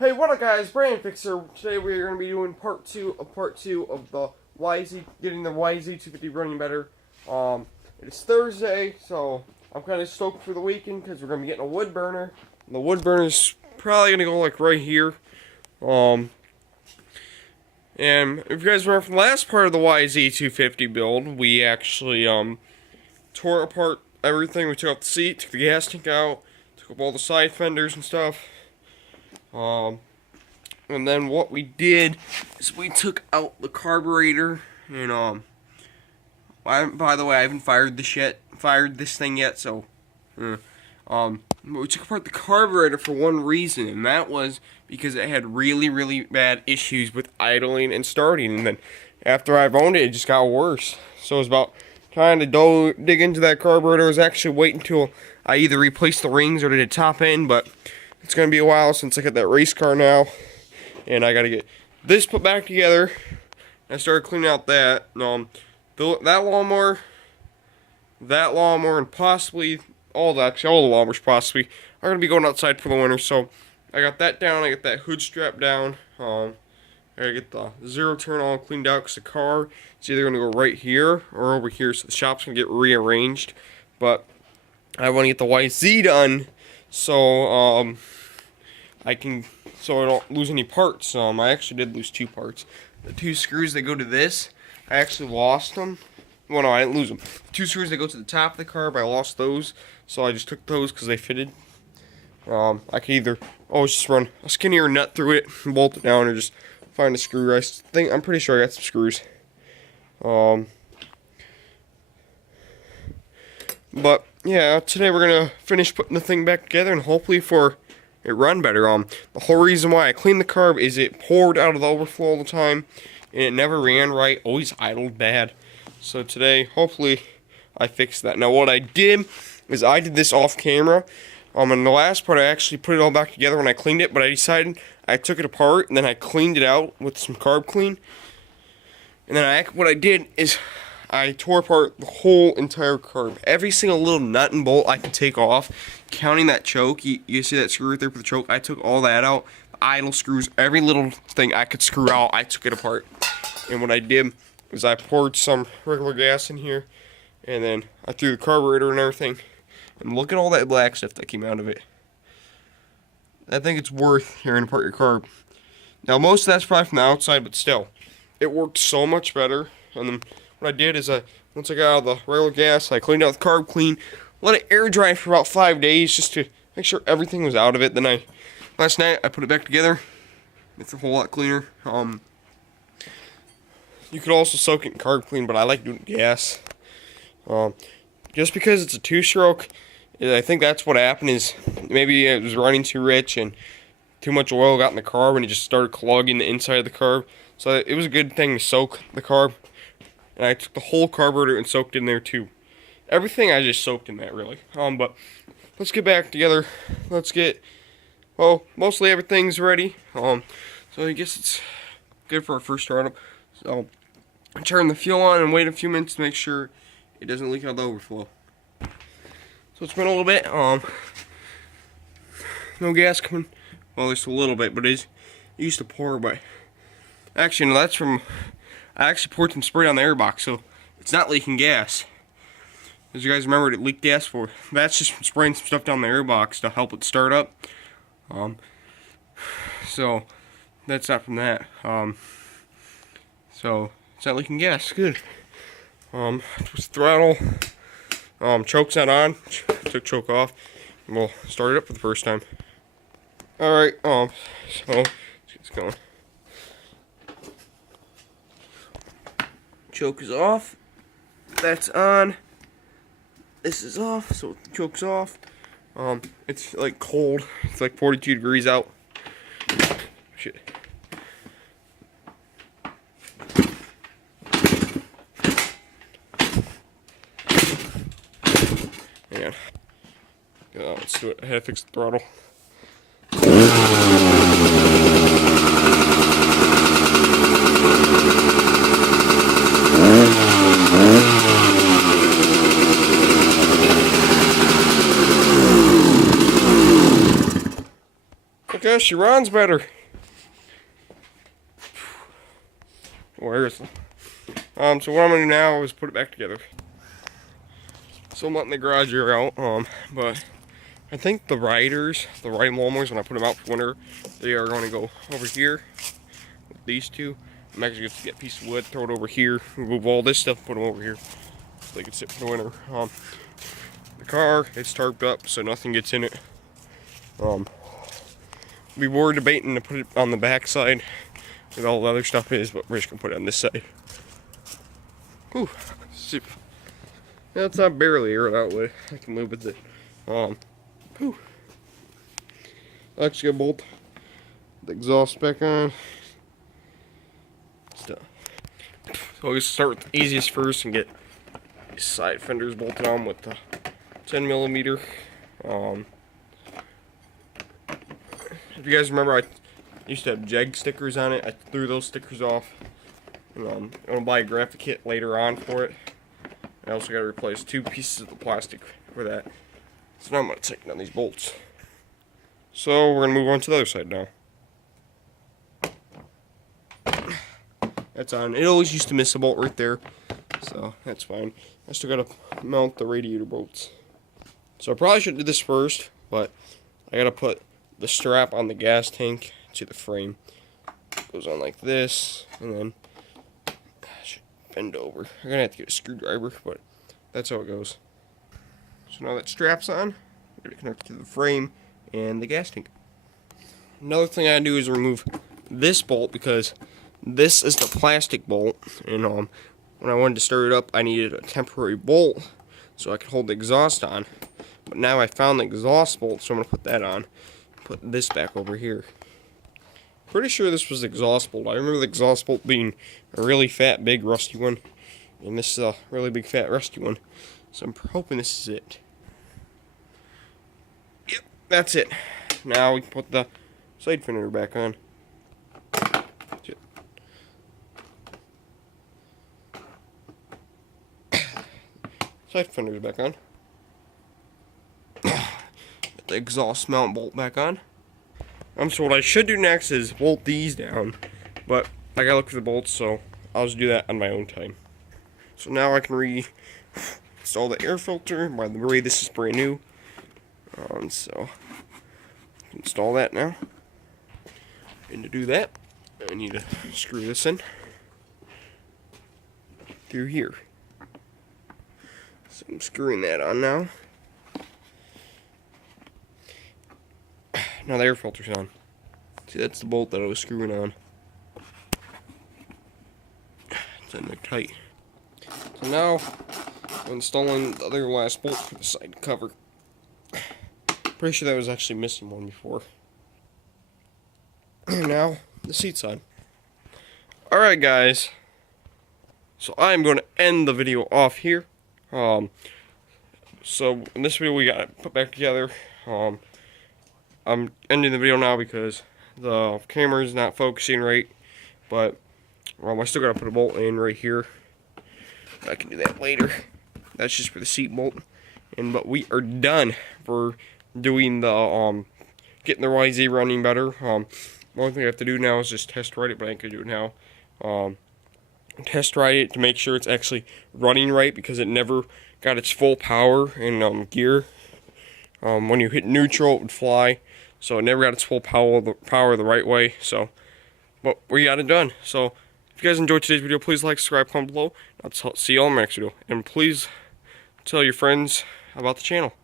Hey, what up, guys? Brand Fixer. Today we're going to be doing part two of the getting the YZ250 running better. It is Thursday, so I'm kind of stoked for the weekend because we're going to be getting a wood burner. And the wood burner is probably going to go like right here. And if you guys remember from the last part of the YZ250 build, we actually tore apart everything. We took out the seat, took the gas tank out, took up all the side fenders and stuff. And then what we did is we took out the carburetor, and by the way, I haven't fired this thing yet, so we took apart the carburetor for one reason, and that was because it had really bad issues with idling and starting, and then after I've owned it, it just got worse. So it was about trying to dig into that carburetor. I was actually waiting until I either replaced the rings or did a top end, but it's going to be a while since I got that race car now. And I got to get this put back together. I started cleaning out that. That lawnmower, and possibly all the lawnmowers possibly are going to be going outside for the winter. So I got that down. I got that hood strap down. I got to get the zero turn all cleaned out because the car is either going to go right here or over here. So the shop's going to get rearranged. But I want to get the YZ done so I don't lose any parts. I actually did lose 2 parts. The 2 screws that go to this, I actually lost them. Well, no, I didn't lose them. The 2 screws that go to the top of the carb, I lost those. So I just took those because they fitted. I could either always just run a skinnier nut through it and bolt it down, or just find a screw. I'm pretty sure I got some screws. But yeah, today we're gonna finish putting the thing back together, and hopefully it run better. The whole reason why I cleaned the carb is it poured out of the overflow all the time, and it never ran right, always idled bad. So today, hopefully, I fixed that. Now what I did is I did this off camera. In the last part, I actually put it all back together when I cleaned it, but I decided I took it apart, and then I cleaned it out with some carb clean. And then what I did is I tore apart the whole entire carb. Every single little nut and bolt I could take off, counting that choke. You see that screw right there for the choke? I took all that out. The idle screws, every little thing I could screw out, I took it apart. And what I did is I poured some regular gas in here, and then I threw the carburetor and everything. And look at all that black stuff that came out of it. I think it's worth tearing apart your carb. Now most of that's probably from the outside, but still, it worked so much better. And then what I did is once I got out of the regular gas, I cleaned out the carb clean, let it air dry for about 5 days just to make sure everything was out of it. Then last night I put it back together. It's a whole lot cleaner. You could also soak it in carb clean, but I like doing gas. Just because it's a 2-stroke, I think that's what happened is maybe it was running too rich and too much oil got in the carb and it just started clogging the inside of the carb. So it was a good thing to soak the carb. And I took the whole carburetor and soaked in there too. Everything I just soaked in that really. But let's get back together. Mostly everything's ready. So I guess it's good for our first startup. So I turn the fuel on and wait a few minutes to make sure it doesn't leak out the overflow. So it's been a little bit. No gas coming. Well, just a little bit, but it used to pour. But actually, no, that's from. I actually poured some spray on the airbox, so it's not leaking gas. As you guys remember, it leaked gas for. That's just from spraying some stuff down the airbox to help it start up. So that's not from that. So it's not leaking gas. Good. Twist throttle. Choke's not on. Took choke off. And we'll start it up for the first time. Alright, so let's get this going. Choke is off. That's on. This is off, so the choke's off. It's like cold. It's like 42 degrees out. Shit. Yeah. Let's do it. I had to fix the throttle. Okay. Yeah, she runs better. Where is it? So what I'm gonna do now is put it back together. So I'm letting the garage air out, but I think the riding lawnmowers, when I put them out for winter, they are going to go over here with these two. I'm actually going to get a piece of wood, throw it over here, remove all this stuff, put them over here so they can sit for the winter. The car is tarped up so nothing gets in it. We were debating to put it on the back side where all the other stuff is, but we're just going to put it on this side. Whew, super. Yeah, it's not barely air that way. I can live with it. Whew. Actually, gotta bolt the exhaust back on. Stuff. So we start with the easiest first and get these side fenders bolted on with the 10mm. If you guys remember, I used to have Jag stickers on it. I threw those stickers off. And, I'm gonna buy a graphic kit later on for it. I also got to replace 2 pieces of the plastic for that. So now I'm going to tighten down these bolts. So we're going to move on to the other side now. That's on. It always used to miss a bolt right there. So that's fine. I still got to mount the radiator bolts. So I probably should do this first, but I got to put the strap on the gas tank to the frame. It goes on like this, and then bend over. I'm gonna have to get a screwdriver, but that's how it goes. So now that strap's on, we're gonna connect it to the frame and the gas tank. Another thing I do is remove this bolt because this is the plastic bolt, and when I wanted to start it up, I needed a temporary bolt so I could hold the exhaust on. But now I found the exhaust bolt, so I'm gonna put that on. Put this back over here. Pretty sure this was the exhaust bolt. I remember the exhaust bolt being a really fat, big, rusty one. And this is a really big, fat, rusty one. So I'm hoping this is it. Yep, that's it. Now we can put the side fender back on. Side fender's back on. Get the exhaust mount bolt back on. So what I should do next is bolt these down, but I gotta look for the bolts, so I'll just do that on my own time. So now I can install the air filter. By the way, this is brand new. So install that now. And to do that, I need to screw this in through here. So I'm screwing that on now. Now the air filter's on. See, that's the bolt that I was screwing on. It's in there tight. So now, I'm installing the other last bolt for the side cover. Pretty sure that was actually missing one before. And now, the seat's on. Alright guys, so I'm going to end the video off here. So in this video we got it put back together. I'm ending the video now because the camera's not focusing right, but I still gotta put a bolt in right here. I can do that later. That's just for the seat bolt. But we are done for doing the getting the YZ running better. The only thing I have to do now is just test ride it, but I ain't gonna do it now. Test ride it to make sure it's actually running right because it never got its full power in gear. When you hit neutral, it would fly. So it never got its full power the right way. So, but we got it done. So if you guys enjoyed today's video, please like, subscribe, comment below. I'll see you all in the next video. And please tell your friends about the channel.